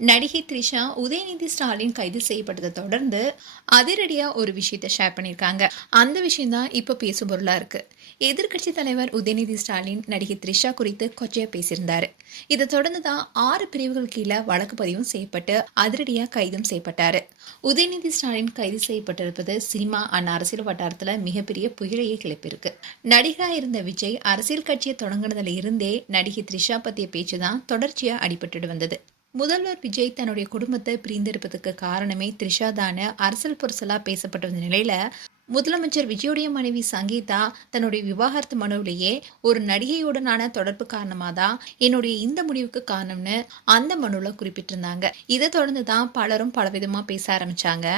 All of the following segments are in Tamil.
நடிகை த்ரிஷா உதயநிதி ஸ்டாலின் கைது செய்யப்பட்டதை தொடர்ந்து அதிரடியா ஒரு விஷயத்தை ஷேர் பண்ணியிருக்காங்க. அந்த விஷயம் தான் இப்போ பேசும் பொருளா இருக்கு. எதிர்க்கட்சி தலைவர் உதயநிதி ஸ்டாலின் நடிகை த்ரிஷா குறித்து கொச்சையா பேசியிருந்தாரு. இதை தொடர்ந்து தான் 6 பிரிவுகள் கீழே வழக்கு பதிவும் செய்யப்பட்டு அதிரடியா கைதும் செய்யப்பட்டாரு. உதயநிதி ஸ்டாலின் கைது செய்யப்பட்டிருப்பது சினிமா அரசியல் வட்டாரத்துல மிகப்பெரிய புயலையே கிளப்பியிருக்கு. நடிகரா இருந்த விஜய் அரசியல் கட்சியை தொடங்கினதுல இருந்தே நடிகை த்ரிஷா பத்திய பேச்சு தான் தொடர்ச்சியா அடிபட்டு வந்தது. முதல்வர் விஜய் தன்னுடைய குடும்பத்தை பிரிந்திருப்பதற்கு காரணமே த்ரிஷா தான அரசியல் புரசலா பேசப்பட்ட நிலையில முதலமைச்சர் விஜயுடைய மனைவி சங்கீதா தன்னுடைய விவாகரத்து மனுவிலேயே ஒரு நடிகையுடனான தொடர்பு காரணமா தான் என்னுடைய இந்த முடிவுக்கு காரணம்னு அந்த மனுல குறிப்பிட்டிருந்தாங்க. இதை தொடர்ந்து தான் பலரும் பலவிதமா பேச ஆரம்பிச்சாங்க.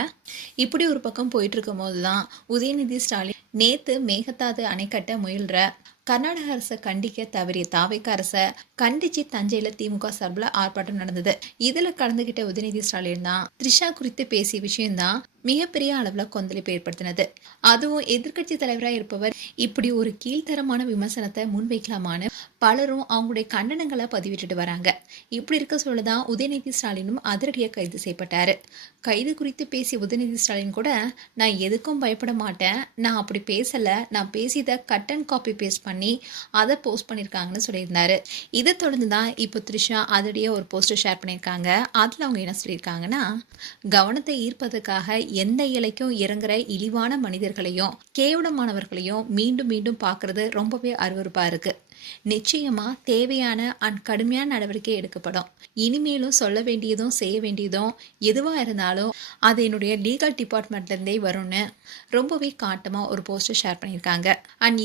இப்படி ஒரு பக்கம் போயிட்டு இருக்கும் போதுதான் உதயநிதி ஸ்டாலின் நேத்து மேகதாது அணை கட்ட முயல்ற கர்நாடக அரசை கண்டிக்க தவறிய தாவேக அரசை கண்டிச்சு தஞ்சையில திமுக சார்பில் ஆர்ப்பாட்டம் நடந்தது. இதுல கலந்துகிட்ட உதயநிதி ஸ்டாலின் தான் த்ரிஷா குறித்து பேசிய விஷயம்தான் மிகப்பெரிய அளவுல கொந்தளிப்பு ஏற்படுத்தினது. அதுவும் எதிர்கட்சி தலைவராக இருப்பவர் இப்படி ஒரு கீழ்த்தரமான விமர்சனத்தை முன்வைக்கலாமான்னு பலரும் அவங்களுடைய கண்டனங்களை பதிவிட்டுட்டு வராங்க. இப்படி இருக்க சொல்லதான் உதயநிதி ஸ்டாலினும் அதிரடியாக கைது செய்யப்பட்டாரு. கைது குறித்து பேசிய உதயநிதி ஸ்டாலின் கூட நான் எதுக்கும் பயப்பட மாட்டேன், நான் அப்படி பேசல, நான் பேசியதை கட் அண்ட் காப்பி பேஸ்ட் பண்ணி அதை போஸ்ட் பண்ணியிருக்காங்கன்னு சொல்லியிருந்தாரு. இதை தொடர்ந்து தான் இப்போ த்ரிஷா அதிரடியாக ஒரு போஸ்டர் ஷேர் பண்ணியிருக்காங்க. அதில் அவங்க என்ன சொல்லியிருக்காங்கன்னா, கவனத்தை ஈர்ப்பதற்காக எந்த இலைக்கும் இறங்குற இழிவான மனிதர்களையும் கேவலமானவர்களையும் மீண்டும் மீண்டும் பார்க்கறது ரொம்பவே அருவருப்பா இருக்கு. நிச்சயமா தேவையான கடுமையான நடவடிக்கை எடுக்கப்படும். இனிமேலும் சொல்ல வேண்டியதும் செய்ய வேண்டியதும் எதுவா இருந்தாலும் அது என்னுடைய லீகல் டிபார்ட்மெண்ட்ல இருந்தே வரும்னு ரொம்பவே காட்டமா ஒரு போஸ்டர் ஷேர் பண்ணியிருக்காங்க.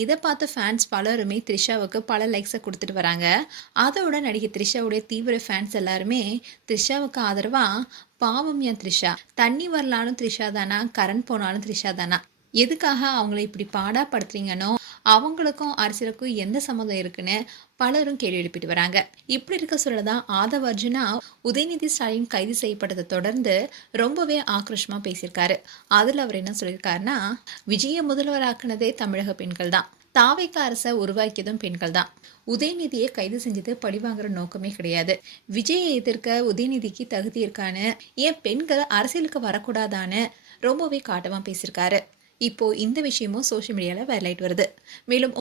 இதை பார்த்த ஃபேன்ஸ் பலருமே த்ரிஷாவுக்கு பல லைக்ஸை கொடுத்துட்டு வராங்க. அதோட நடிகை த்ரிஷாவுடைய தீவிர ஃபேன்ஸ் எல்லாருமே த்ரிஷாவுக்கு ஆதரவா பாவம் ஏன் த்ரிஷா, தண்ணி வரலாலும் த்ரிஷா தானா, கரண்ட் போனாலும் த்ரிஷா தானா, எதுக்காக அவங்கள இப்படி பாடாப்படுத்துறீங்கன்னோ அவங்களுக்கும் அரசியலுக்கும் எந்த சம்மந்தம் இருக்குன்னு பலரும் கேள்வி எழுப்பிட்டு வராங்க. இப்படி இருக்க சொல்லதான் ஆதவ அர்ஜுனா உதயநிதி ஸ்டாலின் கைது செய்யப்பட்டதை தொடர்ந்து ரொம்பவே ஆக்ரோஷமா பேசியிருக்காரு. அதுல அவர் என்ன சொல்லியிருக்காருன்னா, விஜய முதல்வராக்குனதே தமிழக பெண்கள் தான், தாவேக அரசை உருவாக்கியதும் பெண்கள் தான், உதயநிதியை கைது செஞ்சது பழிவாங்கிற நோக்கமே கிடையாது, விஜயை எதிர்க்க உதயநிதிக்கு தகுதி இருக்கான்னு, ஏன் பெண்கள் அரசியலுக்கு வரக்கூடாதான்னு ரொம்பவே காட்டமா பேசியிருக்காரு. இப்போ இந்த விஷயமும் சோஷியல் மீடியால வைரல் ஆயிட்டு வருது. மேலும்